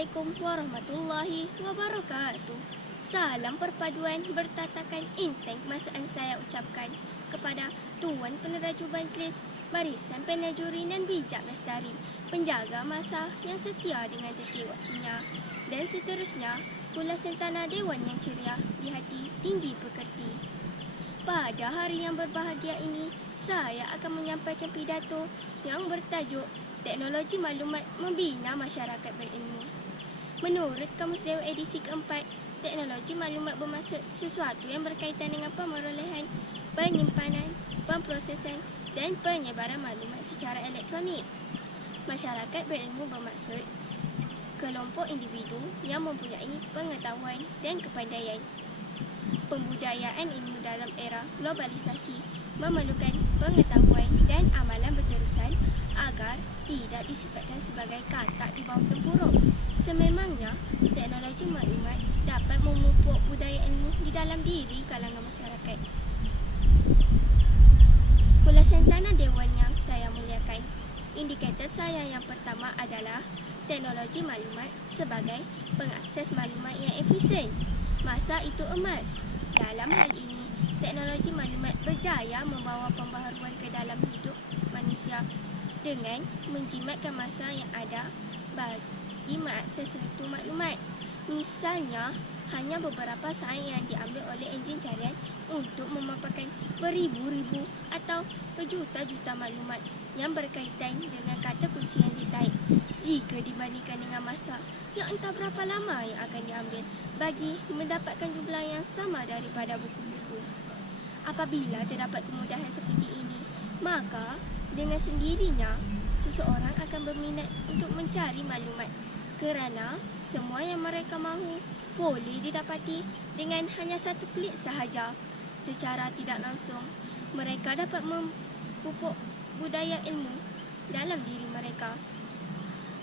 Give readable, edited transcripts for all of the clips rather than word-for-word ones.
Assalamualaikum warahmatullahi wabarakatuh. Salam perpaduan bertatakan inteng masaan saya ucapkan kepada Tuan Peneraju Majlis, Barisan Penajuri dan Bijak Lestari, penjaga masa yang setia dengan tertib waktunya, dan seterusnya pula sentana Dewan yang ceria di hati tinggi pekerti. Pada hari yang berbahagia ini, saya akan menyampaikan pidato yang bertajuk Teknologi Maklumat Membina Masyarakat Berilmu. Menurut Kamus Dewan edisi keempat, teknologi maklumat bermaksud sesuatu yang berkaitan dengan pemerolehan, penyimpanan, pemprosesan dan penyebaran maklumat secara elektronik. Masyarakat berilmu bermaksud kelompok individu yang mempunyai pengetahuan dan kepandaian. Pembudayaan ilmu dalam era globalisasi memerlukan pengetahuan dan amalan berterusan agar tidak disifatkan sebagai katak di bawah tempurung. Sememangnya, teknologi maklumat dapat memupuk budaya ilmu di dalam diri kalangan masyarakat. Pula sentana Dewan yang saya muliakan, indikator saya yang pertama adalah teknologi maklumat sebagai pengakses maklumat yang efisien. Masa itu emas. Dalam hal ini, teknologi maklumat berjaya membawa pembaharuan ke dalam hidup manusia dengan menjimatkan masa yang ada bagi mengakses suatu maklumat. Misalnya, hanya beberapa saat yang diambil oleh enjin carian untuk memaparkan beribu-ribu atau berjuta-juta maklumat yang berkaitan dengan kata kunci yang ditaip, jika dibandingkan dengan masa yang entah berapa lama yang akan diambil bagi mendapatkan jumlah yang sama daripada buku-buku. Apabila terdapat kemudahan seperti ini, maka dengan sendirinya seseorang akan berminat untuk mencari maklumat, kerana semua yang mereka mahu boleh didapati dengan hanya satu klik sahaja. Secara tidak langsung, mereka dapat memupuk budaya ilmu dalam diri mereka.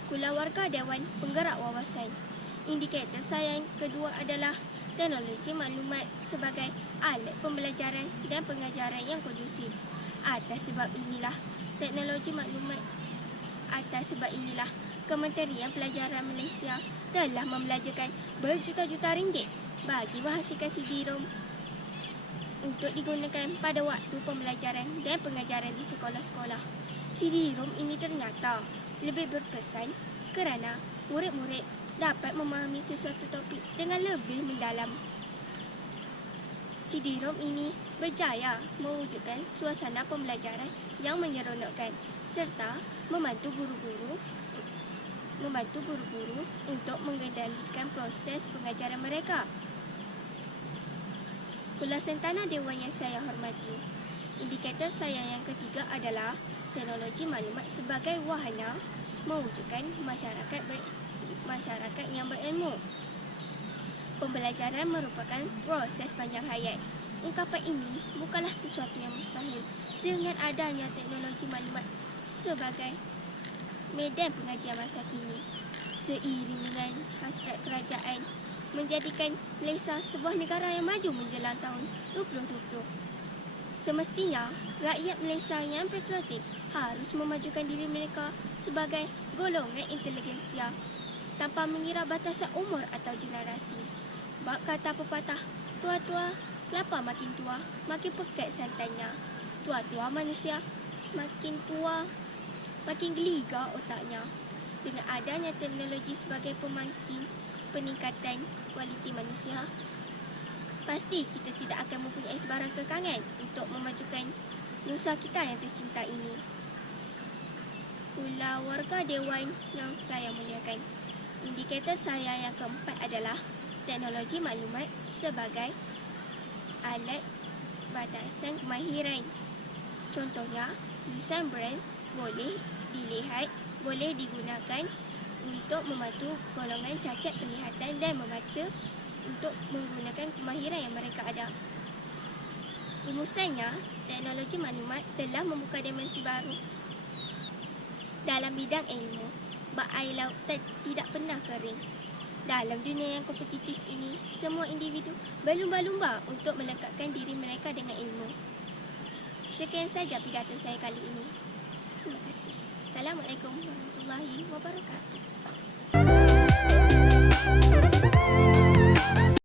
Keluarga Dewan Penggerak Wawasan, indikator saya yang kedua adalah teknologi maklumat sebagai alat pembelajaran dan pengajaran yang kondusif. Atas sebab inilah Kementerian Pelajaran Malaysia telah membelajarkan berjuta-juta ringgit bagi menghasilkan CD-ROM untuk digunakan pada waktu pembelajaran dan pengajaran di sekolah-sekolah. CD-ROM ini ternyata lebih berkesan kerana murid-murid dapat memahami sesuatu topik dengan lebih mendalam. CD-ROM ini berjaya mewujudkan suasana pembelajaran yang menyeronokkan serta membantu guru-guru untuk mengendalikan proses pengajaran mereka. Pula sentana Dewan yang saya hormati, indikator saya yang ketiga adalah teknologi maklumat sebagai wahana mewujudkan masyarakat yang berilmu. Pembelajaran merupakan proses panjang hayat. Ungkapan ini bukanlah sesuatu yang mustahil dengan adanya teknologi maklumat sebagai medan pengajian masa kini. Seiring dengan hasrat kerajaan menjadikan Malaysia sebuah negara yang maju menjelang tahun 2020, semestinya rakyat Malaysia yang patriotik harus memajukan diri mereka sebagai golongan inteligensia tanpa mengira batasan umur atau generasi. Bak kata pepatah, tua-tua kelapa makin tua, makin pekat santannya. Tua-tua manusia makin tua, makin geliga otaknya. Dengan adanya teknologi sebagai pemangkin peningkatan kualiti manusia, pasti kita tidak akan mempunyai sebarang kekangan untuk memajukan nusa kita yang tercinta ini. Pula warga Dewan yang saya muliakan, indikator saya yang keempat adalah teknologi maklumat sebagai alat batasan kemahiran. Contohnya, tulisan Braille boleh digunakan untuk membantu golongan cacat penglihatan dan membaca untuk menggunakan kemahiran yang mereka ada. Rumusannya, teknologi maklumat telah membuka dimensi baru dalam bidang ilmu. Bak air laut tidak pernah kering. Dalam dunia yang kompetitif ini, semua individu berlumba-lumba untuk melengkapkan diri mereka dengan ilmu. Sekian saja pidato saya kali ini. Terima kasih. Assalamualaikum warahmatullahi wabarakatuh.